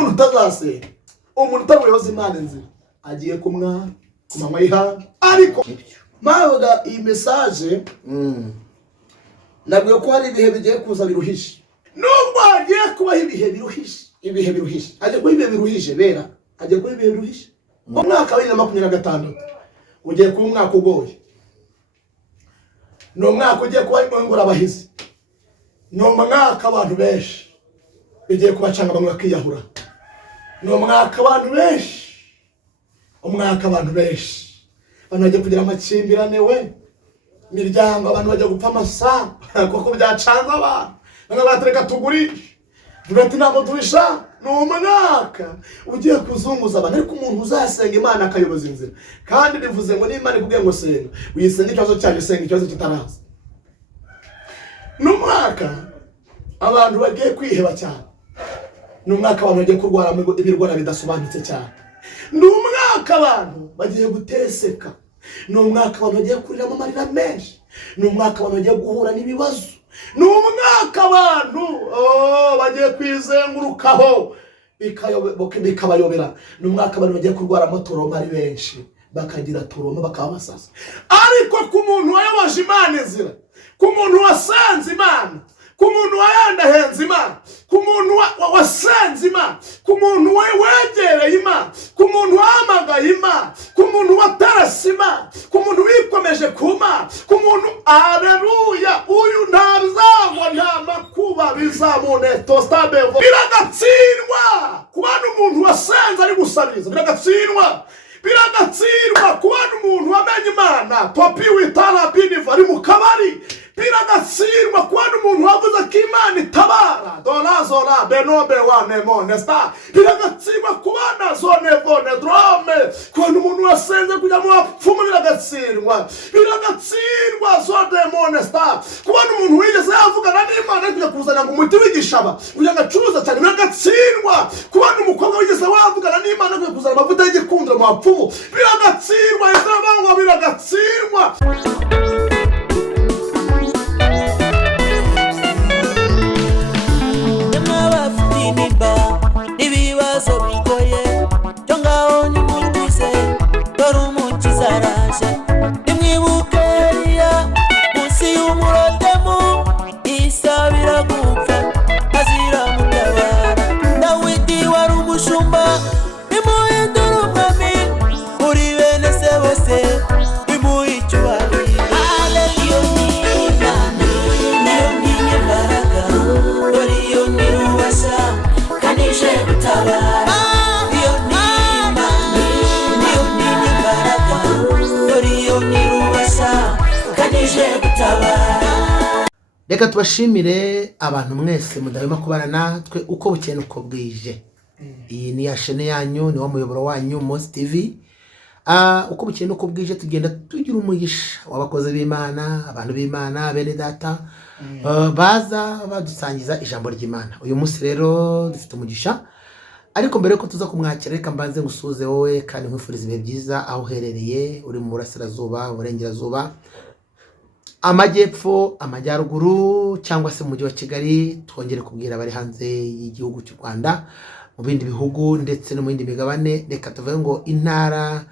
umuntu utazase umuntu utabuyoboza Imana inzira agiye kumwara kumanywa y'ihanga ariko mayoga iyi message nabwiye ko hari ibihe bigiye kuza biruhishe nubwo hagiye kubaho ibihe biruhishe agiye kuba ibihe biruhishe bera agiye kuba ibihe biruhishe mu mwaka wa 2026 ugiye kuba umwaka ugoye no mwaka ugiye kuba ingora abahizi no mwaka abantu benshi bigiye kubacanga bamwe bakiyahura no mwaka abantu benshi umwaka abantu benshi abantu bagiye kugira amakimbirane we miryango abantu bagiye gupfa amasa kuko byacanza abantu batereka tugurisha ati ntabwo turisha no mwaka ugiye kuzunguza abantu ariko umuntu uzasenga Imana akayoboza inzira kandi bivuze ngo n'Imana ikubwiye ngo senga wisenga ikibazo cyanjye senga ikibazo kitaraza no mwaka abantu bagiye kwiheba cyane no mwaka abantu bagiye kurwara ibirwara bidasobanutse cyane no mwaka abantu bagiye guteseka no mwaka abantu bagiye kurira amarira menshi no mwaka abantu bagiye guhura n'ibibazo no mwaka abantu bagiye kwizengurukaho bikabayobera no mwaka abantu bagiye kurwara amatoro ari benshi bakagira turoma bakabasasa ariko ku muntu wayoboje Imana inzira ku muntu wasanze Imana ku muntu wayandahenze Imana ku muntu wasanze Imana ku muntu wegereye Imana ku muntu wahamagaye Imana ku muntu watarase Imana ku muntu wikomeje kuma ku muntu aleluya uyu ntabizangwa nta makuba bizamuneto stabevo biragatsindwa kubana umuntu wasanze ari gusabiriza biragatsindwa kubana umuntu wamenye Imana topi witara biniva ari mu kabari biragatsindwa kubana umuntu wavuze ko Imana itabara donazola benobe wa nemone sta biragatsindwa kubana zone vone drome kubana umuntu wasenze kujya mu bapfumu biragatsindwa zone demone sta kubana umuntu wigeze yavugana n'Imana kujya kuzana ngo umuti w'igishaba kujya ngacuruza cyane biragatsindwa kubana umukobwa wigeze wavugana n'Imana kujya kuzana amavuta y'igikundiro mu bapfumu biragatsindwa izabangwa biragatsindwa ibibazo bigoye cyo ngaho nimutize dore umukiza araje nimwibuke munsi y'umurotemu isabira gupfa azira mutabara Dawidi wari umushumba bimuhindura umwami muri bene se bose bimuha icyubahiro haleluya niyo n'imbaraga dore iyo nirubasha kanije gutabara iyo n'imbaraga dore iyo nirubasha kanije gutabara. Reka tubashimire abantu mwese mudahema kubana natwe uko bukeye uko bwije. Iyi ni ya chaîne yanyu, ni wa muyoboro wanyu Mose TV. Uko bukeye uko bwije tugenda tugira umugisha w'abakozi b'Imana, abantu b'Imana, bene data baza badusangiza ijambo ry'Imana. Uyu munsi rero dufite umugisha ariko mbere ko tuza kumwakira reka mbanze ngusuze wowe kandi nkwifuriza ibihe byiza aho uherereye uri mu burasirazuba, uburengerazuba, amajyepfo, amajyaruguru cyangwa se mu mujyi wa Kigali. Twongere kubwira abari hanze y'igihugu cy'u Rwanda, mu bindi bihugu ndetse no mu yindi migabane. Reka tuvuge ngo intara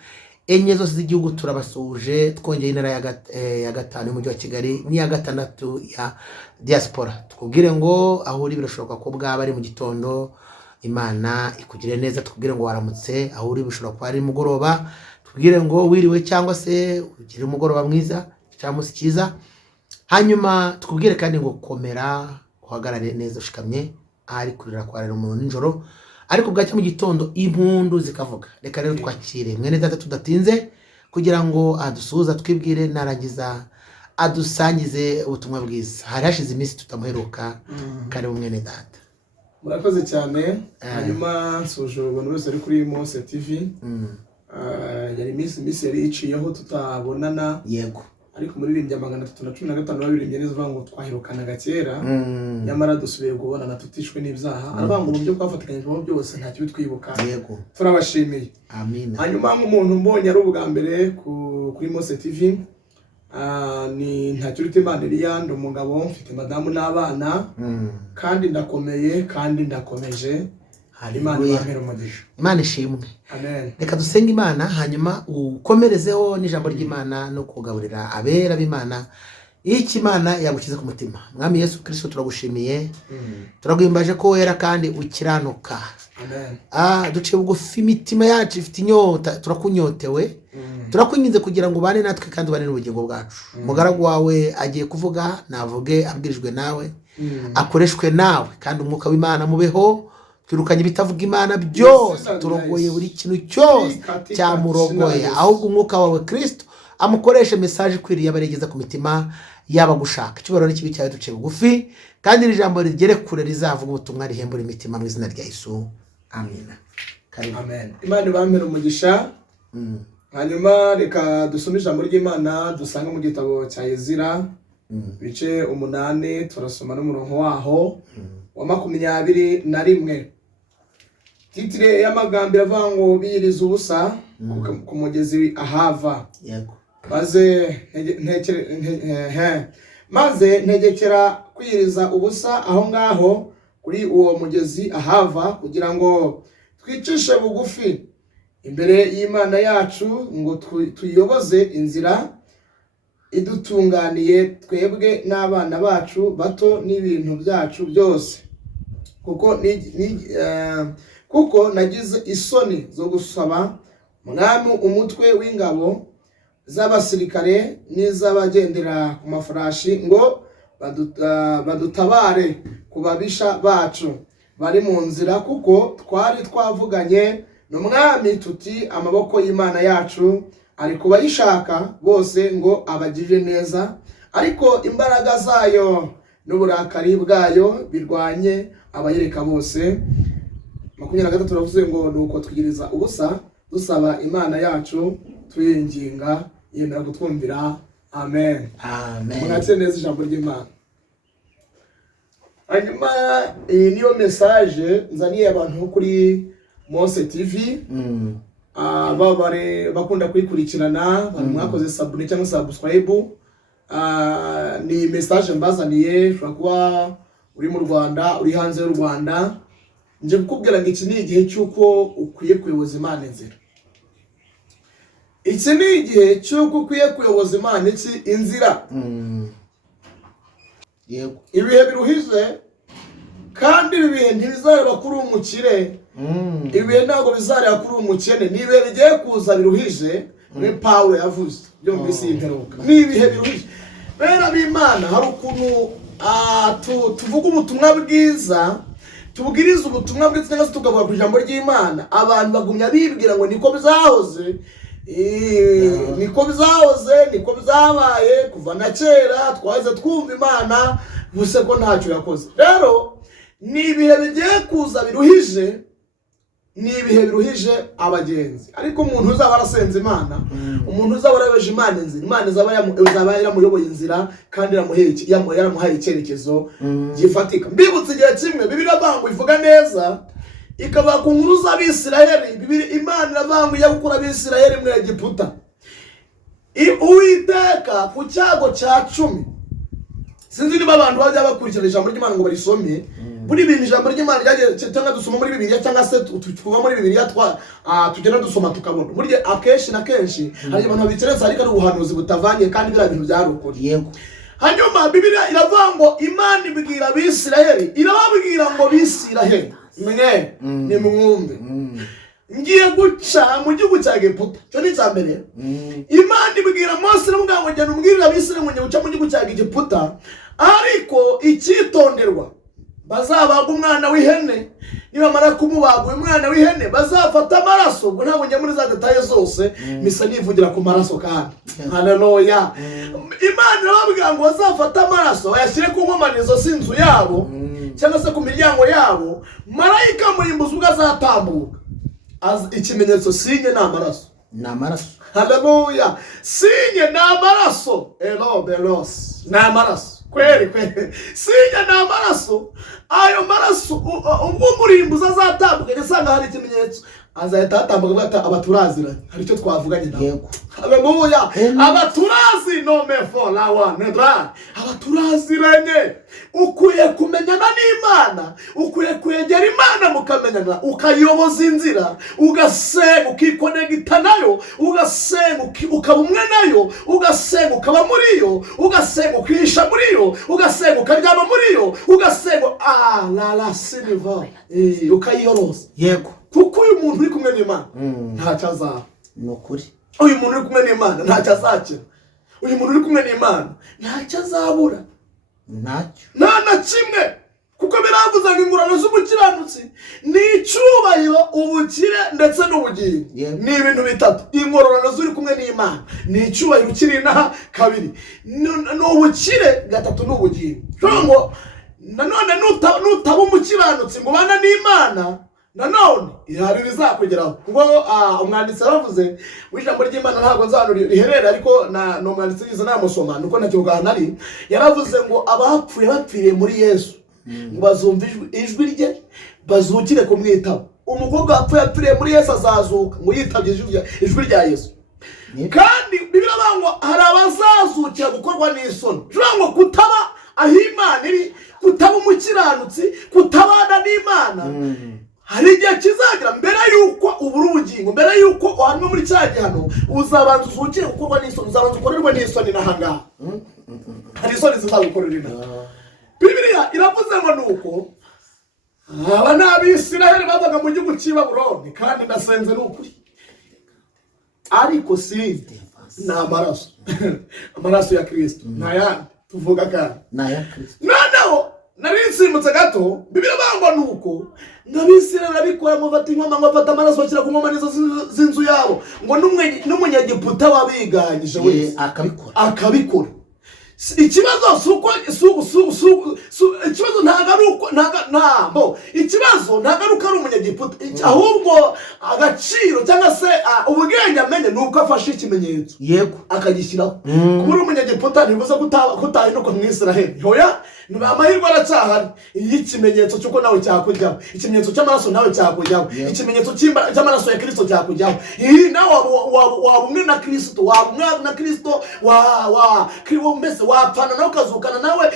enye zose z'igihugu turabasuje, twongeye intara ya gatanu y'umujyi wa Kigali n'iya gatandatu ya diaspora. Tukubwire ngo aho uri birashoboka ko bwaba ari mu gitondo, Imana ikugire neza. Tukubwire ngo waramutse aho uri bishobora kuba ari mugoroba. Tukubwire ngo wiriwe cyangwa se ugire umugoroba mwiza cyangwa se cyiza. Hanyuma tukubwire kandi ngo komera, uhagarare neza ushikamye, ari kurira kwa rero umuntu nijoro ariko bwacya mu gitondo impundu zikavuga. Reka rero twakire mwene data tudatinze kugira ngo adusuza twibwire narangiza adusangize ubutumwa bwiza. Hari hashize iminsi tutamuheruka kare mwene data. Murakoze cyane. Hanyuma nsuje abantu bose ari kuri Mose TV. Yari iminsi yari iciyeho tutabonana. Yego. Ariko muri ririmbya 315 babirimbye neza uvuga ngo twahirukanaga kera nyamara dusubiye kubonana tutishwe n'ibyaha. Aravuga ngo byo kwafatikanyije byose nta kibi twibuka. Yego. Turabashimiye. Amen. Hanyuma nk'umuntu mbonye ari ubwa mbere kuri Mose TV, ni nta cyurite Imana Eliya, ndi umugabo mfite madamu n'abana kandi ndakomeye kandi ndakomeje. Haleluya. Imana ishimwe. Amen. Reka dusenge Imana hanyuma ukomerezeho n'ijambo ry'Imana no kugaburira abera b'Imana iki Imana yagukize ku mutima. Mwami Yesu Kristo turagushimiye. Turaguhimbaje ko wera kandi ukiranuka. Amen. Duciye bugufi imitima yacu ifite inyota, turakunyotewe. Turakwinginze kugira ngo bane natwe kandi bane n'ubugingo bwacu. Umugaragu wawe agiye kuvuga, navuge abwirijwe nawe, akoreshwe nawe kandi umwuka w'Imana mubeho. Twirukanye bitavuga Imana byose, turogoye buri kintu cyose cyamurogoye, ahubwo umwuka wawe Kristo amukoreshe message ikwiriye abaregeza ku mitima yaba gushaka. Cyubaro n'ikibi cyawe duciye bugufi kandi iri jambo rigere kure rizavuga ubutumwa rihembura imitima mu izina rya Yesu. Amen. Amen. Imana ibamere umugisha. Hanyuma reka dusome ijambo ry'Imana dusanga mu gitabo cya Ezira bice 8 turasoma n'umurongo waho wa 21. Titire y'amagambo yavuga ngo biyiriza ubusa ku mugezi Ahava. Yego. Maze ntegekera kwiyiriza ubusa aho ngaho kuri uwo mugezi Ahava kugira ngo twicishe bugufi imbere y'Imana yacu ngo tuyoboze inzira idutunganiye twebwe n'abana bacu bato n'ibintu byacu byose. Kuko nagize isoni zo gusaba mwami umutwe w'ingabo z'abasirikare n'iz'abagendera ku mafarashi ngo badutabare ku babisha bacu bari mu nzira, kuko twari twavuganye n'umwami tuti amaboko y'Imana yacu ari kubayishaka bose ngo abagirire neza, ariko imbaraga zayo n'uburakari bwayo birwanye abayereka bose. 23 turavuze ngo nuko twigiriza ubusa dusaba Imana yacu tuyinginga yemera kutwumvira. Amen. Amen. Mwatse neza ijambo ry'Imana. Hanyuma iyi niyo message nzaniye abantu kuri Mose TV. Babare bakunda kuyikurikirana, mwakoze subscribe cyangwa subscribe. Ni message mbazaniye ushobora kuba uri mu Rwanda, uri hanze y'u Rwanda. Nje kukubwira ngo iki ni igihe cyuko ukwiye kuyoboza Imana inzira. Iki ni igihe cyuko ukwiye kuyoboza Imana inzira. Yego. Ibihe biruhije kandi ibihe ntibizareba kuri umukire. Ibihe ntabwo bizareba kuri umukene. Ni ibihe bigiye kuza biruhije, ni Paulo yavuze byo mu isi y'imperuka. Ni ibihe biruhije. Bera b'Imana hari ukuntu tuvuga ubutumwa bwiza, tubwiriza ubutumwa bwiza cyangwa se tukavuga ku ijambo ry'Imana, abantu bagumya bibwira ngo niko bizahoze. Niko bizabaye kuva na kera, twaze twumva Imana buse ko ntacyo yakoze. Rero ni ibihe bigiye kuza biruhije, ni ibihe biruhije abagenzi. Ariko umuntu uzaba arasenze Imana, umuntu uzaba arabeje Imana inzira, Imana izaba yaramuyoboye inzira kandi yaramuhaye icyerekezo gifatika. Mbibutse igihe kimwe Bibiliya bangu ivuga neza, ikaba ku nkuru z'Abisirayeli. Imana iravanguye gukura Abisirayeli mu Egiputa. Uwiteka ku cyago cya 10. Sinzi niba abantu bajya bakurikirana ijambo ry'Imana ngo barisome. Buri bintu ijambo ry'Imana cyangwa dusoma muri Bibiliya cyangwa se tuvuga muri Bibiliya tugenda dusoma tukabona. Muri akenshi na kenshi hari abantu babikereza ariko ari ubuhanuzi butavanye kandi bira bintu byarukuri. Yego. Hanyuma Bibiliya iravuga ngo Imana ibwira Abisirayeli, irababwira ngo Bisirayeli mwe ni mwumve, ngiye guca mu gihugu cya Egiputa. Cyo ni cyambere. Imana ibwira Mose n'umugabo ngo genda umbwirira Abisirayeli ngo guca mu gihugu cya Egiputa, ariko icyitonderwa bazabaga umwana w'ihene. Nibamara kumubaga umwana w'ihene bazafata amaraso. Ngo ntabwo njya muri za detaye zose, misa nivugira ku maraso kandi. Haleluya. Imana irababwira ngo bazafata amaraso bayashyire ku nkomanizo z'inzu yabo cyangwa se ku miryango yabo, marayika murimbuzi ubwo azatambuka. Ikimenyetso sinye ni amaraso. Ni amaraso. Haleluya. Sinye ni amaraso. Elo belos. Ni amaraso. Kweli. Sinye ni amaraso. ayo maraso ubwo umurimbuzi azatambuka asanga hari ikimenyetso azahita atambuka ati abaturaziranye hari icyo twavuganye nawe. Haleluya. Abaturazi no mefo la wa nedra abaturaziranye. Ukwiye kumenyana n'Imana, ukwiye kwegera Imana mukamenyana, ukayoboza inzira, ugasenga ukikonegita nayo, ugasenga ukaba umwe nayo, ugasenga ukaba muri yo, ugasenga ukisha muri yo, ugasenga ukaryama muri yo, ugasenga la silva ukayiyoroza. Yego. Kuko uyu muntu uri kumwe n'Imana ntacyo azaba. Ni ukuri. Uyu muntu uri kumwe n'Imana ntacyo azakira. Uyu muntu uri kumwe n'Imana ntacyo azabura. Ntacyo. Nta na kimwe. Kuko biravuze ngo ingorane z'umukiranutsi ni icyubahiro, ubukire ndetse n'ubugingo. Ni ibintu bitatu. Ingorane z'uri kumwe n'Imana ni icyubahiro kiri inaha kabiri, n'ubukire gatatu n'ubugingo. Ngo nanone nutaba umukiranutsi ngo bana n'Imana nanone ihari bizakugeraho. Ngo umwanditsi aravuze w'ijambo ry'Imana ntabwo nzanura riherera ariko no mwanditsi yize namusoma nuko ntakivuga nari yaravuze ngo abapfuye bapfiriye muri Yesu ngo bazumva ijwi rye bazukire kumwitaba. Umukobwa wapfuye yapfiriye muri Yesu azazuka ngo yitabye ijwi rya Yesu. Kandi Bibiliya ngo hari abazazukira gukorwa n'isoni. Ngo kutaba aho Imana iri, kutaba umukiranutsi, kutabana n'Imana hari igihe kizagira mbere yuko ubura ubugingo, mbere yuko uhanwe muri cya gihano uzabanza uzukire gukorwa n'isoni, uzabanza ukorerwa n'isoni n'ahangaha. Hari isoni zizagukorera inaha. Bibiliya iravuze ngo nuko aba n'Abisiraheli babaga mu gihugu cy'i Babuloni, kandi ndasenze n'ukuri ariko si n'amaraso amaraso ya Kristo n'ayandi tuvuga kandi n'aya Kristo. Noneho nari nsimbutse gato. Bibiliya ngo nuko n'Abisiraheli abikora mufata inkoma ngafata amaraso bakira ku nkoma nizo z'inzu yabo, ngo n'umunyegiputa wabiganyije wese akabikora. Ikibazo suko ikibazo ntago ari umunyegiputa, ahubwo agaciro cyangwa se ubwenge amenye nuko afashe ikimenyetso. Yego. Akagishyiraho. Kuba umunyegiputa ntibuza kutahinduka mu Isiraheli. Hoya ni amahirwe aracyahari. Ikimenyetso cyuko nawe cyakujyaho, ikimenyetso cy'amaraso nawe cyakujyaho, ikimenyetso cy'amaraso ya Kristo cyakujyaho. Nawe waba umwe na Kristo, waba umwe na Kristo, mbese wapfana nawe ukazukana nawe,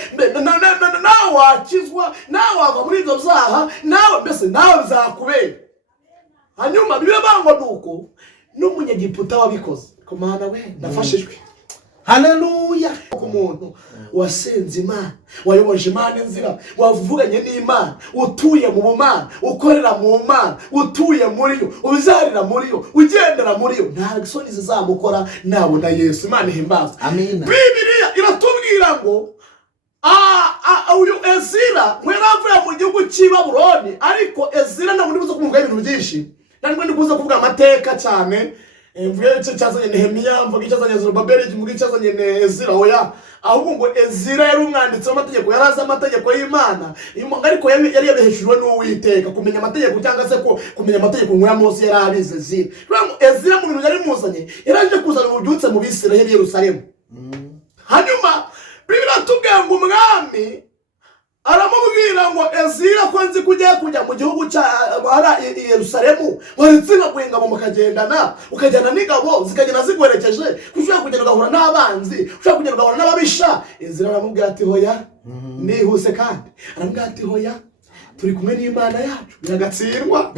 nawe wakizwa, nawe wava muri ibyo byaha, nawe mbese nawe bizakubera. Hanyuma Bibiliya ngo nuko n'umunyegiputa wabikoze. Komana we ndafashijwe. Haleluya. Umuntu wasenze Imana, wayoboje Imana inzira, wavuganye n'Imana, utuye mu bumana, ukorera mu Mana, utuye muri yo, uzarira muri yo, ugendera muri yo, nta isoni zizamukora nabona Yesu. Imana ihimbaza. Amen. Bibiliya iratubwira ngo uyu Ezira mweravuye mu gihugu cy'i Babuloni, ariko Ezira ntabwo ndibuze kumuvuga ibintu byinshi, ntabwo ndibuze kuvuga amateka cyane. Mvuye icyo cyazanye Nehemiya, mvuga icyazanye Zorobabeli, mvuga icyazanye Ezira. Oya, ahubwo ngo Ezira yari umwanditsi w'amategeko, yari azi amategeko y'Imana, ariko yari yabiheshejwe n'Uwiteka. Kumenya amategeko cyangwa se kumenya amategeko nk'aya Mose yari abizi Ezira. Ezira mu bintu yari muzanye yaraje kuzana ububyutse mu Bisiraheli Yerusalemu. Hanyuma Bibiliya tubwiye ngo umwami aramubwira ngo Ezira ko nzi kujya mu gihugu cya Yerusalemu, waritsinga guhingamo mukagendana, ukajyana n'ingabo zikagenda zigwerekeje, ushobora kugenda ugahura n'abanzi, ushobora kugenda ugahura n'ababisha. Ezira aramubwira ati hoya, nihuse kandi aramubwira ati hoya, turi kumwe n'Imana yacu, biragatsindwa,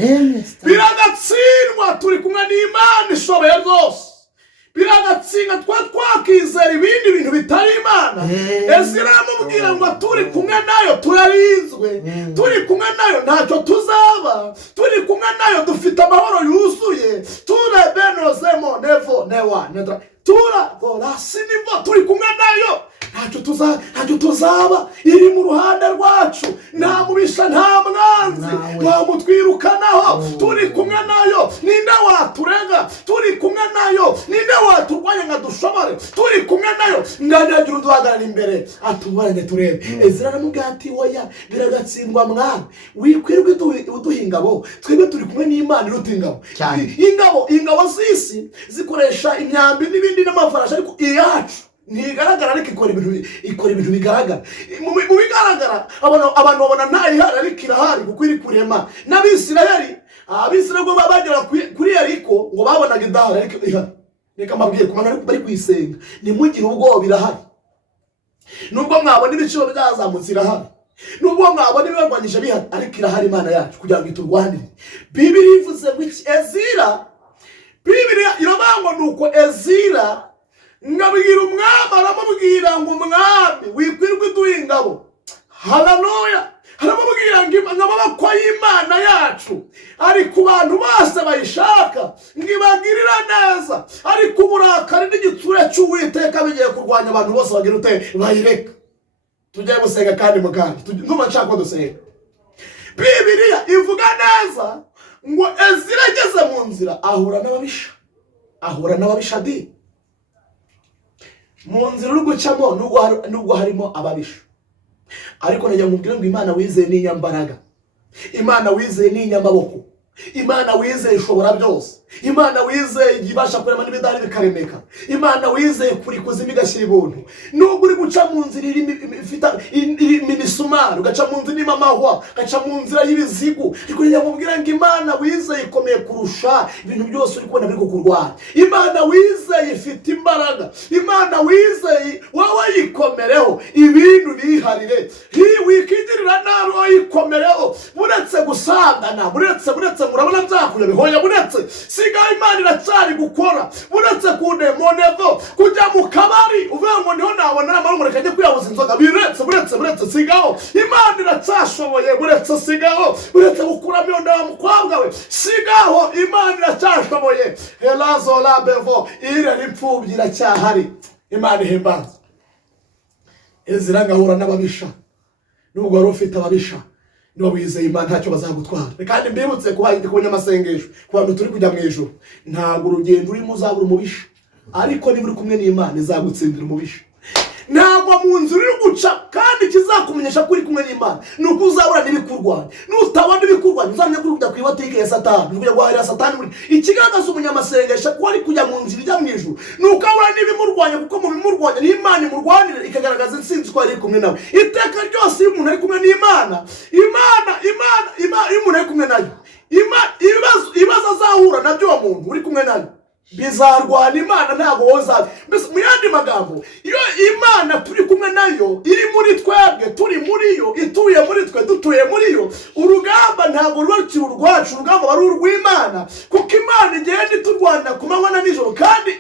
turi kumwe n'Imana ishoboye rwose, biragatsinda twakizera ibindi bintu bitari Imana. Ezira aramubwira ngo turi kumwe nayo turarinzwe, turi kumwe nayo ntacyo tuzaba, turi kumwe nayo dufite amahoro yuzuye, turebenozemo nevo newa nedra turakora sinivo, turi kumwe nayo ntacyo tuzaba, iri mu ruhande rwacu, nta mubisha nta mwanzi wamutwirukanaho. Turi kumwe nayo, ninde waturega? Turi kumwe nayo, ninde waturwanya ngo dushobore? Turi kumwe nayo, nganyagira uduhagarara imbere atubaranye turebe. Ezira aramubwira ati hoya, biragatsindwa mwana, wikwirwe uduha ingabo, twebwe turi kumwe n'Imana iruta ingabo. Ingabo z'isi zikoresha imyambi n'ibindi n'amafarashi, ariko iyacu ntigaragara ariko ikora ibintu bigaragara. Mu bigaragara abantu babona ntayihari ariko irahari kuko iri kurema. N'Abisirayeli ngo bagera kuri Yeriko ngo babonaga idahari ariko ihari. Reka mbabwire ku bantu bari kwisenga, nimugire ubwoba irahari. Nubwo mwabona ibiciro byazamutse irahari, nubwo mwabona ibibagwanyije bihari, ariko irahari Imana yacu kugira ngo iturwanire. Bibiliya ivuze ngo Ezira, Bibiliya iravuga nuko Ezira ngabwira umwami aramubwira ngo umwami wikwirwa iduha ingabo. Haleluya. Haramubwira ngo amaboko y'Imana yacu ari ku bantu bose bayishaka ngibagirira neza, ariko uburakari n'igitsure cy'Uwiteka bigiye kurwanya abantu bose bagira ute bayireka. Tugiye gusenga kandi mugandi ndumva nshaka ko dusenga. Bibiliya ivuga neza ngo Ezira ageze mu nzira ahura n'ababisha di. Mu nzira uri gucamo nubwo harimo ababisha, ariko najya nkubwira ngo Imana wizeye ni inyambaraga, Imana wizeye ni inyamaboko, Imana wizeye ishobora byose, Imana wizeye ibasha kurema n'ibidari bikaremeka, Imana wizeye kuri kuzima igashyira ibuntu. Nubwo uri guca mu nzira irimo imisumari, ugaca mu nzira irimo amahwa, ugaca mu nzira y'ibizigu, ariko najya nkubwira ngo Imana wizeye ikomeye kurusha ibintu byose uri kubona biri kukurwanya. Imana wizeye ifite imbaraga, Imana wizeye wowe yikomereho ibintu biharire. Wikigirira nabi wayikomereho, buretse gusangana, buretse murabona byakuye bihoya, buretse sigaho Imana iracyari gukora, buretse kudemonevo kujya mu kabari uvuga ngo niho nabona amahoro mureka njye kwiyabuza inzoga, buretse sigaho Imana iracyashoboye, buretse gukuramo iyo nda mukobwa we, sigaho Imana iracyashoboye. Helazo la bevo ire n'imfubyi iracyahari. Imana ihimbaza. Ezira ngahura n'ababisha, nubwo wari ufite ababisha niba wizeye Imana ntacyo bazagutwara. Kandi mbibutse ku banyamasengesho, ku bantu turi kujya mu ijuru, ntabwo urugendo urimo uzabura umubisha, ariko niba uri kumwe n'Imana izagutsindira umubisha. Ntabwo mu nzira uri guca kandi kizakumenyesha ko uri kumwe n'Imana nuko uzabura n'ibikurwanya. Nutabona ibikurwanya uzamenya ko uri kujya ku iwatike ya Satani, uri guhahira Satani. Ikigaragaza umunyamasengesho ko ari kujya mu nzira ijya mu ijuru nuko abura n'ibimurwanya, kuko mu bimurwanya n'Imana imurwanire ikagaragaza intsinzi ko ari kumwe nawe. Iteka ryose iyo umuntu ari kumwe n'Imana, iyo umuntu ari kumwe nayo, ibibazo azahura nabyo uwo muntu uri kumwe nayo bizarwana. Imana ntabwo woza. Mbese mu yandi magambo, iyo Imana turi kumwe nayo iri muri twebwe, turi muri yo, ituye muri twe, dutuye muri yo, urugamba ntabwo ruba rukiri urwacu, urugamba ari urw'Imana, kuko Imana igenda iturwanira ku manywa na nijoro, kandi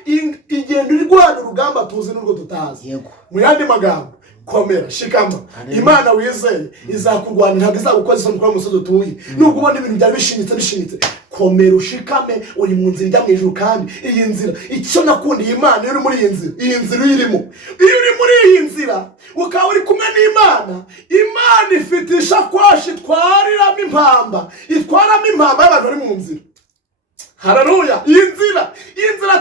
igenda irwana urugamba tuzi n'urwo tutazi. Mu yandi magambo, komera, shikama. Imana wizeye izakurwanira, ntabwo izagukoza isoni kuri umusozi utuye. Nubwo ubona ibintu byari bishinyitse, komera ushikame, uri mu nzira ijya mu ijuru. Kandi iyi nzira, icyo nakundiye Imana, iyo uri muri iyi nzira uyirimo, iyo uri muri iyi nzira ukaba uri kumwe n'Imana, Imana ifite ishakoshi itwaramo impamba y'abantu bari mu nzira. Haleluya. Iyi nzira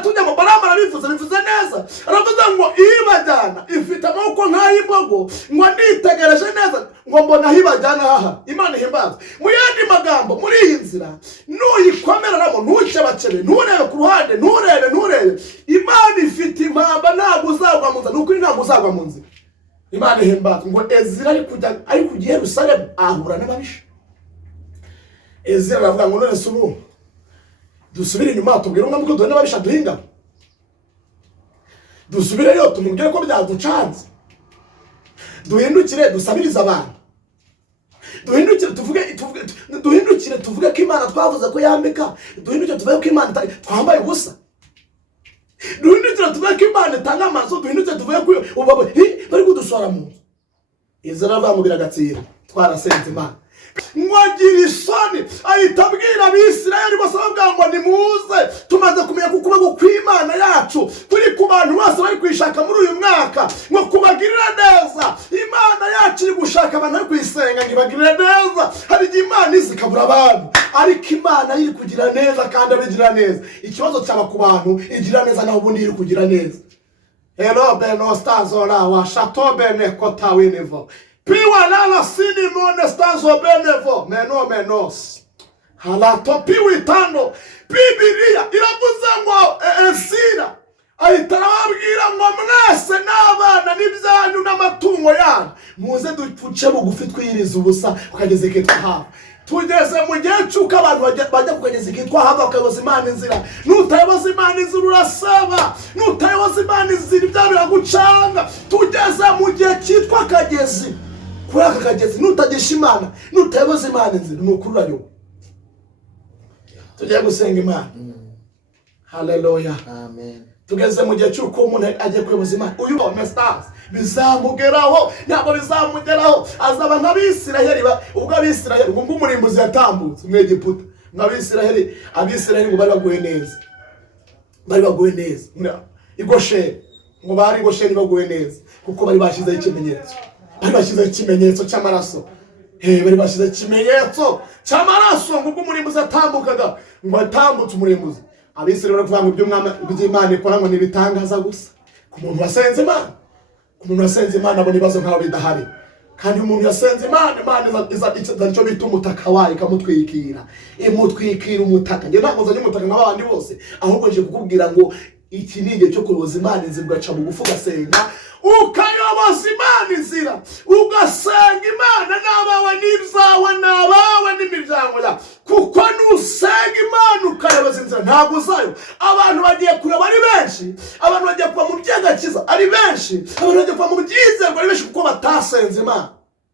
tujyamo, Balamu arabivuze neza, aravuga ngo ibajyana ifite amaboko nk'ay'imbogo, ngo nditegereje neza ngo mbona ibajyana aha. Imana ihimbaza. Mu yandi magambo, muri iyi nzira nuyikomereramo, ntucebacebe, nturebe ku ruhande, nturebe, Imana ifite impamba, ntabwo uzagwa mu nzira. Nuko ntabwo uzagwa mu nzira. Imana ihimbaza. Ngo Ezira ari kujya i Yerusalemu ahura n'ababisha. Ezira aravuga ngo none se ubu dusubire inyuma tubwire umwami ko duhura n'ababisha duhinga? Dusubireyo tumubwire ko byaducanze? Duhindukire dusabirize abantu? Duhindukire tuvuge ko Imana twavuze ko yambika? Duhindukire tuvuge ko Imana twambaye ubusa? Duhindukire tuvuge ko Imana itanga amaso? Duhindukire tuvuge ko bari kudusora mu nzu? Ezira bamubwira agatsira, twarasenze Imana. Mwagira isoni, ahita abwira Abisirayeli bose bavuga ngo nimuze, tumaze kumenya ko ukuboko kw'Imana yacu kuri ku bantu bose bari kwishaka muri uyu mwaka, ngo kubagirira neza. Imana yacu iri gushaka abantu bari kuyisenga ngo ibagirire neza. Hari igihe Imana iza ikabura abantu, ariko Imana iri kugira neza kandi abigira neza. Ikibazo cyaba ku bantu igira neza naho ubundi iri kugira neza. Hello beno stazora wa chateau bene kota winevo. Piwa lala sini mone stazo benevo menos halato piwi tano. Bibiliya iravuze ngo Ezira ahita arababwira ngo mwese n'abana n'ibyanyu n'amatungo yanyu muze duce bugufi twiyiriza ubusa ukageze kitwa hafi. Tugeze mu gihe cy'uko abantu bajya kugeza kitwa hafi bakayoboza Imana inzira. Nutayoboza Imana inzira urasaba, nutayoboza Imana inzira ibyaha biragucanga. Tugeze mu gihe cyitwa akagezi. Kuri aka kagezi nutagisha Imana, nutayoboza Imana inzira nukuri urayoba. Tugiye gusenga Imana. Haleluya. Amen. Tugeze mu gihe cy'uko umuntu agiye kuyoboza Imana. Uyu mestars bizamugeraho, ntabwo bizamugeraho. Azaba nk'Abisiraheli, ubwo Abisiraheli ngo umurimbuzi yatambutse mu Egiputa. Abisiraheli ngo bari baguye neza. Bari baguye neza. Igosheni ngo bari Gosheni baguye neza kuko bari bashizeho ikimenyetso. Bari bashizeho ikimenyetso cy'amaraso. Bari bashizeho ikimenyetso cy'amaraso ngo umurimbuzi atambukaga, ngo atambutse umurimbuzi. Abisiraheli baravuga ngo iby'Imana ikora ngo nibitangaza gusa. Ku muntu wasenze Imana, ku muntu wasenze Imana abona ibibazo nkaho bidahari. Kandi umuntu yasenze Imana, Imana icyo bita umutaka wayo ikamutwikira. Imutwikira umutaka. Nge ntabwo nzanye umutaka nk'abandi bose, ahubwo nje kukubwira ngo iki ni igihe cyo kuyoboza Imana inzira, ugaca bugufi ugasenga, ukayoboza Imana inzira, ugasenga Imana n'abawe n'ibyawe n'abawe n'imiryango yawe. Kuko nusenga Imana ukayoboza inzira ntabwo uzayo. Abantu bagiye kureba ari benshi, abantu bagiye kuva mu by'agakiza ari benshi, abantu bagiye kuva mu byizerwa ari benshi kuko batasenze Imana.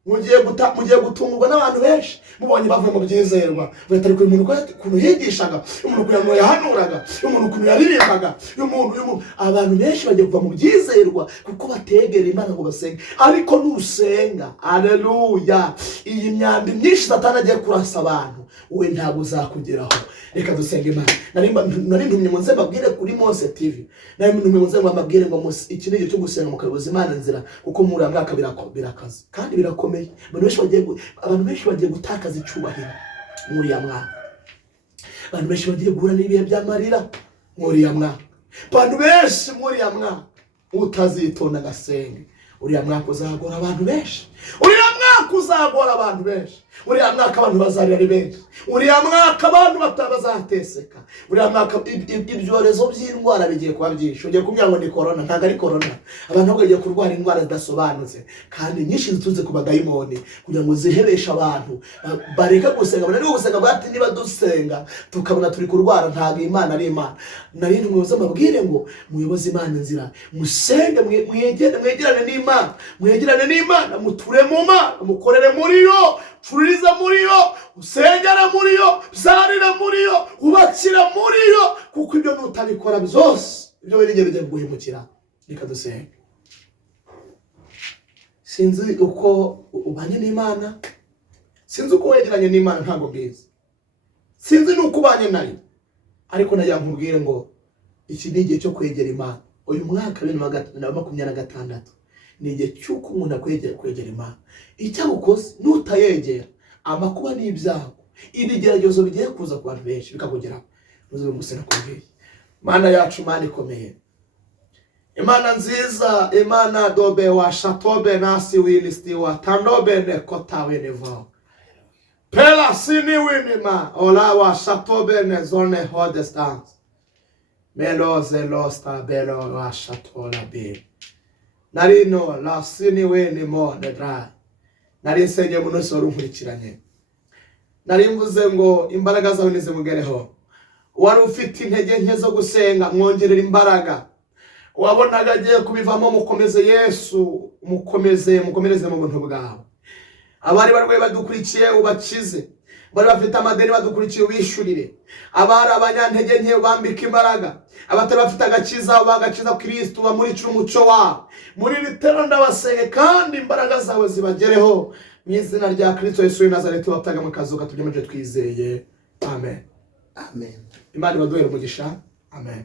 Mugiye gutungurwa n'abantu benshi mubonye bavuye mu byizerwa. Batari kuri umuntu ukuntu yigishaga, umuntu ukuntu yahanuraga, umuntu ukuntu yaririmbaga, umuntu abantu benshi bagiye kuva mu byizerwa kuko bategera Imana ngo basenge. Ariko nusenga, haleluya, iyi myambi myinshi Satani agiye kurasa abantu, we ntabwo uzakugeraho. Reka dusenge Imana. Nari ntumye ngo nze mbabwire kuri Mose TV, nari ntumye ngo nze mbabwire ngo iki ni igihe cyo gusenga mukayoboza Imana inzira kuko muri aya mwaka birakaze kandi birakomeye. Abantu benshi bagiye gutakaza icyubahiro muri ya mwaka. Abantu benshi bagiye guhura n'ibihe by'amarira muri ya mwaka. Abantu benshi muri ya mwaka utazitonda agasenge, uriya mwaka uzagora abantu benshi. Uriya mwaka uzagora abantu benshi. Uriya mwaka abantu bazarira ari benshi. Uriya mwaka abantu bazateseka. Uriya mwaka ibyorezo by'indwara bigiye kuba byinshi. Ugiye kumbwira ngo ni corona, ntabwo ari corona. Abantu bagiye kurwara indwara zidasobanutse kandi nyinshi ziturutse ku badayimoni kugira ngo zihebeshe abantu. Bareka gusenga, bareka gusenga bati niba dusenga tukabona turi kurwara ntabwo Imana ari Imana. Narindi muyoboza mabwire ngo muyoboze Imana inzira, musenge, mwegerane n'Imana, mwegerane n'Imana, muture mu Mana, mukorere muri yo, cuririza muri yo, usengera muri yo, zarira muri yo, ubakira muri yo, kuko ibyo nutabikora byose ibyo wenyine bigiye guhemukira. Reka dusenge. Sinzi uko ubanye n'Imana, sinzi uko wegeranye n'Imana, ntabwo mbizi, sinzi nuko ubanye nayo, ariko najya nkubwire ngo iki ni igihe cyo kwegera Imana. Uyu mwaka 2026 ni igihe cy'uko umuntu kwegera Imana. Icyo ukoze nutayegera, amakuba n'ibyago, ibigeragezo bigiye kuza ku bantu benshi bikakugeraho. Muze musena kubwiye Mana yacu, Mana ikomeye, Imana nziza, Imana dobe wa shatobe nasi wilisti wa tandobe ne kotawe nevo pela sini winima ola wa shatobe ne zone hodestans meloze losta belo wa shatola be narino la sini winimo ne dry. Nari nsenge muno soro nkurikiranye, nari mvuze ngo imbaraga zawe nizimugereho. Wari ufite intege nke zo gusenga, mwongerera imbaraga. Wabonaga agiye kubivamo, mukomeze Yesu, mukomereze mu buntu bwawe. Abari barwaye badukurikiye ubakize, bari bafite amadeni badukurikiye ubishurire. Abari abanyantege nke ubambika imbaraga, abatari bafite agakiza bagakiza Kristo, bamuricira umucyo wawe. Muri ritero ndabasenge kandi imbaraga zawe zibagereho mu izina rya Kristo Yesu w'i Nazareti wapfaga mu kazuka, tubyemeye twizeye. Amen. Amen. Imana ibaduhere umugisha. Amen.